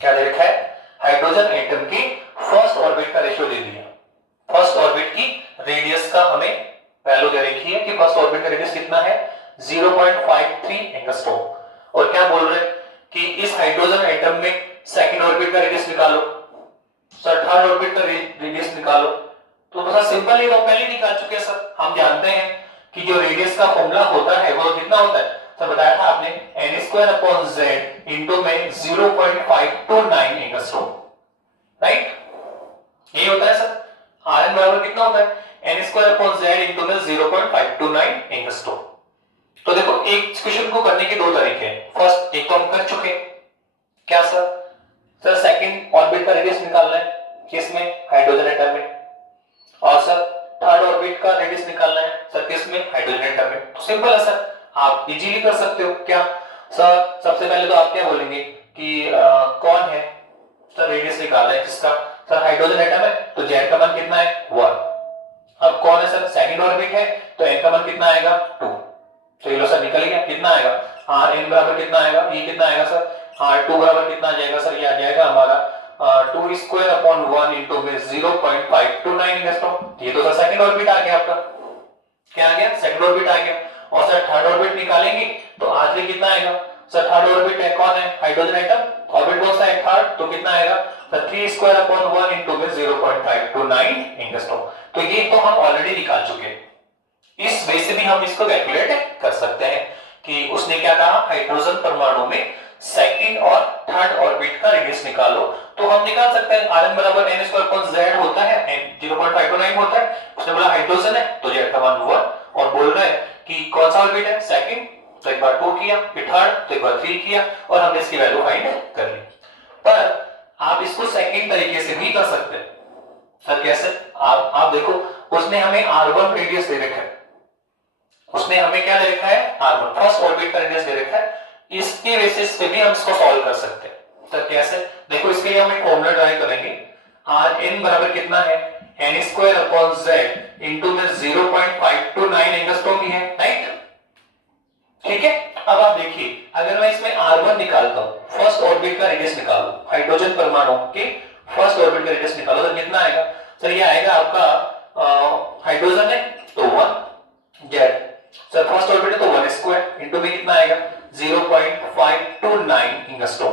क्या दे रखा है हाइड्रोजन एटम की फर्स्ट ऑर्बिट का रेशियो दे दिया। फर्स्ट ऑर्बिट की रेडियस का हमें वैल्यू दे रखी है कि फर्स्ट ऑर्बिट का रेडियस कितना है 0.53 एंगस्ट्रॉम। और क्या बोल रहे कि इस हाइड्रोजन एटम में सेकंड ऑर्बिट का रेडियस निकालो सर थर्ड ऑर्बिट का रेडियस निकालो। तो बस सिंपल ये हम पहले निकाल चुके हैं सर। हम जानते हैं कि जो रेडियस का फॉर्मूला होता है वो कितना होता है सर बताया था आपने n² z इनटू में 0.529 एंगस्ट्रॉम राइट। ये होता है सर Rn बराबर कितना होता है n² z इनटू में 0.529 एंगस्ट्रॉम। तो देखो एक क्वेश्चन को करने के दो तरीके हैं। फर्स्ट एक तो हम कर चुके क्या सर सेकंड ऑर्बिट का रेडियस निकालना है किसमें हाइड्रोजन एटम में और सर थर्ड ऑर्बिट का रेडियस निकालना है सर किसमें हाइड्रोजन एटम में। तो सिंपल है सर आप इजीली कर सकते हो। क्या सर सबसे पहले तो आप क्या बोलेंगे कि कौन है सर रेडियस निकालना है किसका सर हाइड्रोजन एटम है तो जेड का मान कितना है 1। अब कौन है सर सेकंड ऑर्बिट है तो एन का मान कितना आएगा 2। तो ये लो सर निकल गया कितना आएगा Rn बराबर कितना आएगा ये कितना आएगा सर R2 बराबर कितना आ जाएगा सर ये आ जाएगा हमारा 2² 1 इनटू में 0.529 एंगस्ट्रॉम। ये तो सर सेकंड ऑर्बिट आ गया आपका। क्या आ गया सेकंड ऑर्बिट आ गया। और सर थर्ड ऑर्बिट निकालेंगे तो आखिरी कितना आएगा सर थर्ड ऑर्बिट है कौन है हाइड्रोजन एटम ऑर्बिट कौन सा है थर्ड तो कितना आएगा सर 3² 1 इनटू में 0.529 एंगस्ट्रॉम। तो ये तो हम ऑलरेडी निकाल चुके हैं। इस वे से भी हम इसको कैलकुलेट कर सकते हैं कि उसने क्या कहा हाइड्रोजन परमाणु में सेकंड और थर्ड ऑर्बिट का रेडियस निकालो। तो हम निकाल सकते हैं Rn बराबर n² z होता है 0.529 होता है। उसने बोला हाइड्रोजन है तो z का मान 1 और बोल रहा है कि कौन सा ऑर्बिट है सेकंड तो एक बार 2 किया फिर थर्ड तो एक बार 3 किया और हमने इसकी वैल्यू फाइंड कर ली। पर आप इसको सेकंड तरीके से भी कर सकते हैं सर कैसे आप देखो उसने हमें R1 रेडियस दे रखा है। उसने हमें क्या दे रखा है R1 फर्स्ट ऑर्बिट का रेडियस दे रखा है। इसके बेसिस पे भी हम इसको सॉल्व कर सकते हैं। तो कैसे देखो इसके लिए हम एक फॉर्मूला ट्राई करेंगे Rn बराबर कितना है n² z इनटू में 0.529 एंगस्ट्रॉम ही है राइट। ठीक है अब आप देखिए अगर मैं इसमें R1 निकालता हूं फर्स्ट ऑर्बिट का रेडियस निकालो हाइड्रोजन परमाणु के फर्स्ट ऑर्बिट का रेडियस निकालो तो कितना आएगा सर ये आएगा आपका हाइड्रोजन है तो 1 जेड, सर फर्स्ट ऑर्बिट है तो 1 स्क्वायर इनटू में कितना आएगा 0.529 एंगस्ट्रॉम।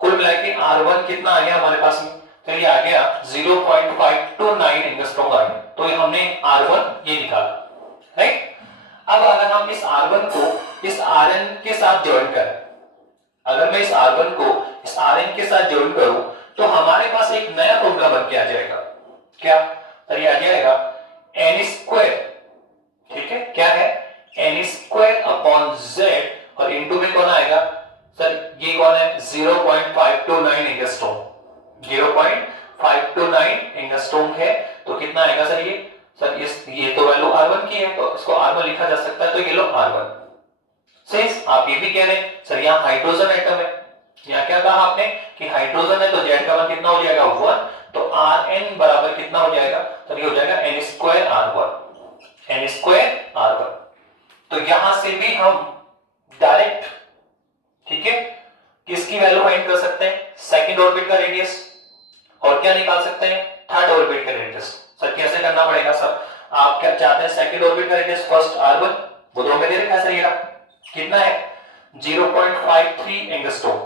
कुल मिला के R1 कितना आ गया हमारे पास में, तो ये आ गया 0.529 एंगस्ट्रॉम आ गया। तो हमने R1 ये निकाला, राइट। अब अगर हम इस R1 को इस Rn के साथ ज्वाइन करें, अगर मैं इस R1 को इस Rn के साथ ज्वाइन करूं तो हमारे पास एक नया फॉर्मूला बन के आ जाएगा। क्या, तो ये आ जाएगा n स्क्वायर, ठीक है, क्या है n स्क्वायर अपॉन z और इनटू में कौन आएगा सर, ये कौन है 0.529 एंगस्ट्रॉम, 0.529 एंगस्ट्रॉम है तो कितना आएगा सर ये, सर ये तो वैल्यू R1 की है तो इसको R1 लिखा जा सकता है, तो ये लो R1। सिंस आप ये भी कह रहे हैं सर यहाँ हाइड्रोजन एटम है, यहाँ क्या कहा आपने कि हाइड्रोजन है तो Z का मान कितना हो जाएगा 1, तो Rn बराबर कितना हो जाएगा, तो ये हो जाएगा n square R1, n square R1। तो यहां से भी हम डायरेक्ट, ठीक है, किसकी वैल्यू फाइंड कर सकते हैं, सेकंड ऑर्बिट का रेडियस, और क्या निकाल सकते हैं थर्ड ऑर्बिट का रेडियस। सर कैसे करना पड़ेगा सर, आप क्या चाहते हैं सेकंड ऑर्बिट का रेडियस फर्स्ट R1 वो दो में दे रखा है सर, ये कितना है 0.53 एंगस्ट्रॉम,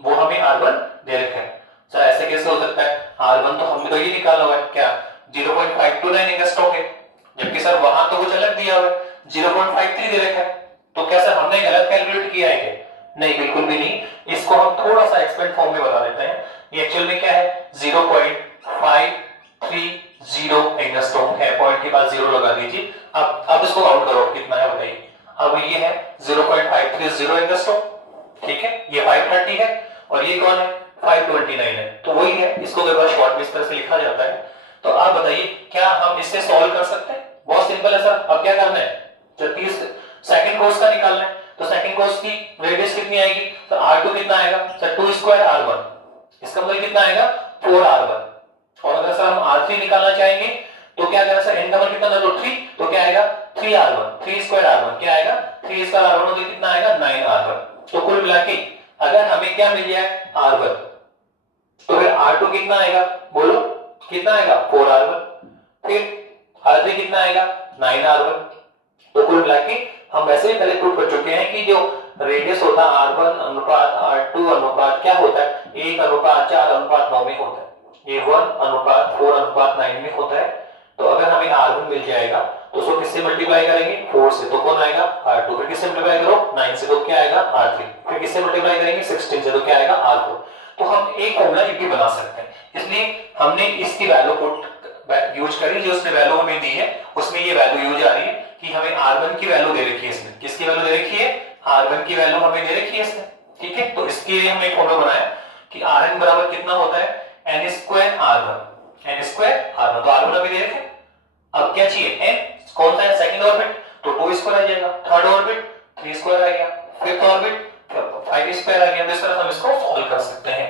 वो हमें R1 दे रखा है। सर ऐसे कैसे हो सकता है, R1 तो हमने तो ये निकाला हुआ है क्या 0.529 एंगस्ट्रॉम है, जबकि सर वहां तो कुछ अलग दिया हुआ है 0.53 दे रखा है, तो क्या सर हमने गलत कैलकुलेट किया है क्या, नहीं बिल्कुल भी नहीं। इसको हम थोड़ा सा एक्सपेंड फॉर्म में बता देते हैं, ये एक्चुअल में क्या है 0.530 एंगस्ट्रॉम है, पॉइंट के बाद 0 लगा दीजिए। अब इसको काउंट करो कितना है बताइए, अब ये है 0.530 एंगस्ट्रॉम, ठीक है, ये 530 है और ये कौन है 529 है, तो वही है, इसको अगर शॉर्ट में इस तरह से लिखा जाता है। तो आप बताइए क्या हम इससे सॉल्व कर सकते हैं, बहुत सिंपल है सर। अब क्या करना है, जब 30 सेकंड कोर्स का निकालना है तो सेकंड कोर्स की रेडियस कितनी आएगी, तो R2 कितना आएगा सर 2 स्क्वायर R1, इसका मतलब कितना आएगा 4R1, और अगर सर हम R3 निकालना चाहेंगे तो क्या करें सर, n का मान कितना था 3, तो क्या आएगा 3R1, 3 स्क्वायर R1 क्या आएगा 3 स्क्वायर R1 तो कितना आएगा 9R1। तो कुल मिला के अगर हमें क्या मिल जाए R1, तो फिर R2 कितना आएगा बोलो, कितना आएगा 4R1, फिर R3 कितना आएगा 9R1। तो कुल मिला के हम वैसे ही पहले प्रूव कर चुके हैं कि जो रेडियस होता है R1 अनुपात R2 अनुपात क्या होता है 1 अनुपात 4 अनुपात 9 में होता है, ये 1 अनुपात 4 अनुपात 9 में होता है। तो अगर हमें R1 मिल जाएगा तो उसको किससे मल्टीप्लाई करेंगे 4 से, तो कौन आएगा R2, फिर किससे मल्टीप्लाई करो 9 से, तो क्या आएगा R3, फिर किससे मल्टीप्लाई करेंगे 16 से, तो क्या आएगा R4। तो हम एक फॉर्मूला ये भी बना सकते हैं, इसलिए हमने इसकी वैल्यू पुट यूज करी, जो उसने वैल्यू हमें दी है उसमें ये वैल्यू यूज आ रही है कि हमें R1 की वैल्यू दे रखी है, इसमें किसकी वैल्यू दे रखी है R1 की वैल्यू हमें दे रखी है इसमें, ठीक है। तो इसके लिए हमने एक फॉर्मूला बनाया कि Rn बराबर कितना होता है n square R1, n square R1, तो R1 अभी दे रखे। अब क्या चाहिए n, कौन सा है सेकंड ऑर्बिट, तो 2 स्क्वायर आ जाएगा, थर्ड ऑर्बिट 3 स्क्वायर आ गया, फिफ्थ ऑर्बिट 5 स्क्वायर आ गया। तो इस तरह हम इसको सॉल्व कर सकते हैं।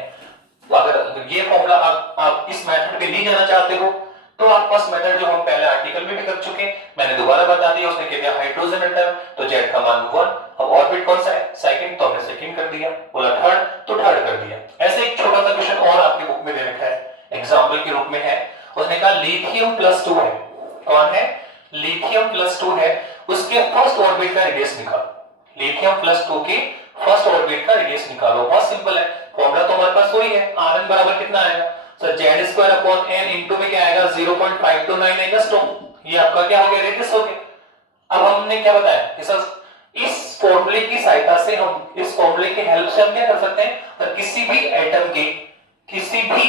तो अगर ये फॉर्मूला आप इस मेथड पे नहीं जाना चाहते हो तो आप फर्स्ट मेथड जो हम पहले आर्टिकल में भी कर चुके, मैंने दोबारा बता दिया, उसने कह दिया हाइड्रोजन एटम तो Z का मान 1, अब ऑर्बिट कौन सा है सेकंड, तो हमने सेकंड कर दिया, बोला थर्ड तो थर्ड कर दिया। ऐसे एक छोटा सा क्वेश्चन और आपकी बुक में दे रखा है, एग्जांपल के रूप में है, उसने कहा लिथियम +2 है, कौन है लिथियम +2 है, उसके फर्स्ट ऑर्बिट का रेडियस निकालो, लिथियम +2 की फर्स्ट ऑर्बिट का रेडियस निकालो। बहुत सिंपल है, फॉर्मूला तो हमारे पास वही है, Rn बराबर कितना आएगा sir Z square upon n into में क्या आएगा 0.529 एंगस्ट्रॉम, ये आपका क्या हो गया रेडियस हो गया। अब हमने क्या बताया कि सर इस फॉर्मूले की सहायता से हम इस फॉर्मूले की हेल्प से हम क्या कर सकते हैं, तो किसी भी एटम के किसी भी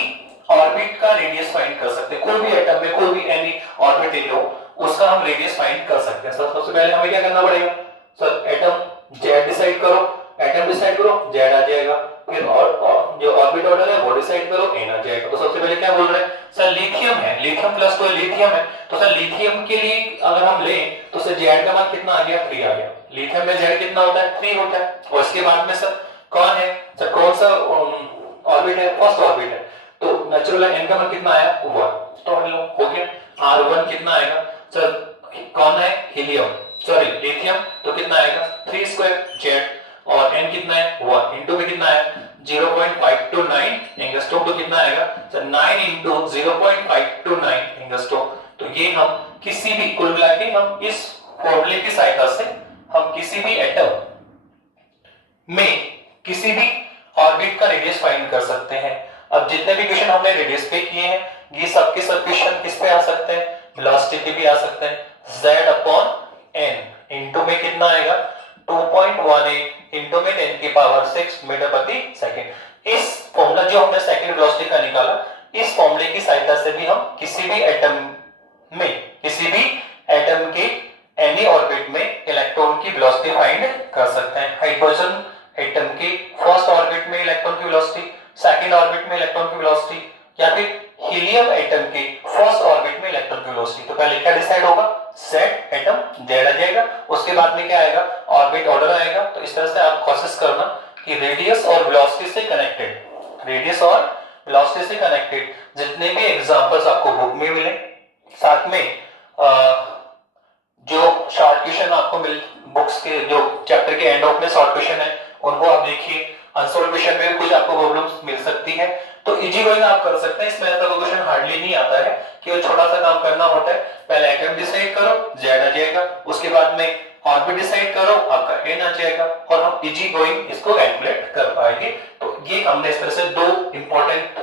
ऑर्बिट का रेडियस फाइंड कर सकते हैं, कोई भी एटम में कोई भी एनी ऑर्बिट ले लो उसका हम रेडियस फाइंड कर सकते हैं। सर सबसे पहले हमें क्या करना पड़ेगा सर, एटम Z डिसाइड करो, एटम डिसाइड करो Z आ जाएगा, फिर और जो ऑर्बिट ऑर्डर है वो डिसाइड करो n आ जाएगा। तो सबसे पहले क्या बोल रहे हैं सर लिथियम है, लिथियम +2 लिथियम है, तो सर लिथियम के लिए अगर हम लें तो सर Z का मान कितना आ गया 3 आ गया, लिथियम में Z कितना होता है 3 होता है, और इसके बाद में सर कौन है सर कौन सा ऑर्बिट है फर्स्ट ऑर्बिट है, तो नेचुरल n का मान कितना आया 1, तो हम लोग हो गया R1 कितना आएगा सर, कौन है हीलियम सॉरी लिथियम, तो कितना आएगा 3 स्क्वायर Z, और n कितना है 1 इनटू में कितना है 0.529 एंगस्ट्रॉम, तो कितना आएगा सर 9 × 0.529 एंगस्ट्रॉम हम किसी भी, कुल मिला के हम इस फॉर्मूले की सहायता से हम किसी भी एटम में किसी भी ऑर्बिट का रेडियस फाइंड कर सकते हैं। अब जितने भी क्वेश्चन हमने रेडियस पे किए हैं, ये सबके सब क्वेश्चन किस पे आ सकते हैं, वेलोसिटी पे भी आ सकते हैं। z अपॉन n इंटू में कितना आएगा 2.18 इंटू में 10 की पावर 6 मीटर प्रति सेकंड। इस फॉर्मूला जो हमने सेकंड वेलोसिटी का निकाला, इस फॉर्मूले की सहायता से भी हम किसी भी एटम के एनी ऑर्बिट में इलेक्ट्रॉन की वेलोसिटी फाइंड कर सकते हैं। हाइड्रोजन एटम के फर्स्ट ऑर्बिट में इलेक्ट्रॉन की वेलोसिटी, सेकंड ऑर्बिट में इलेक्ट्रॉन की वेलोसिटी, या फिर हीलियम एटम के फर्स्ट ऑर्बिट में इलेक्ट्रॉन की वेलोसिटी। तो पहले क्या डिसाइड होगा, सेट एटम जेड आ जाएगा, उसके बाद में क्या आएगा, ऑर्बिट ऑर्डर आएगा। तो इस तरह से आप कोशिश करना कि रेडियस और वेलोसिटी से कनेक्टेड जितने भी एग्जांपल्स आपको बुक में मिले, साथ में जो शॉर्ट क्वेश्चन आपको बुक्स के जो चैप्टर के एंड ऑफ में शॉर्ट क्वेश्चन है उनको आप देखिए। अनसॉल्व क्वेश्चन में भी कुछ आपको प्रॉब्लम्स मिल सकती है, तो इजी गोइंग आप कर सकते हैं। इसमें ऐसा क्वेश्चन हार्डली नहीं आता है कि वो छोटा सा काम करना होता है। पहले एटम डिसाइड करो, जेड आ जाएगा, उसके बाद में ऑर्बिट डिसाइड करो, आपका एन आ जाएगा, और हम इजी गोइंग इसको कैलकुलेट कर पाएंगे। तो ये हमने इस तरह से दो इंपॉर्टेंट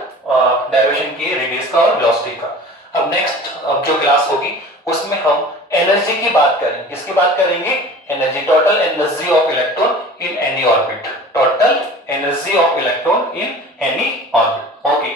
डेरिवेशन किए, रेडियस का और वेलोसिटी का। अब नेक्स्ट जो क्लास होगी उसमें हम एनर्जी की बात करेंगे। किसकी बात करेंगे, energy, total energy of electron in any orbit, total energy of electron in any orbit. Okay,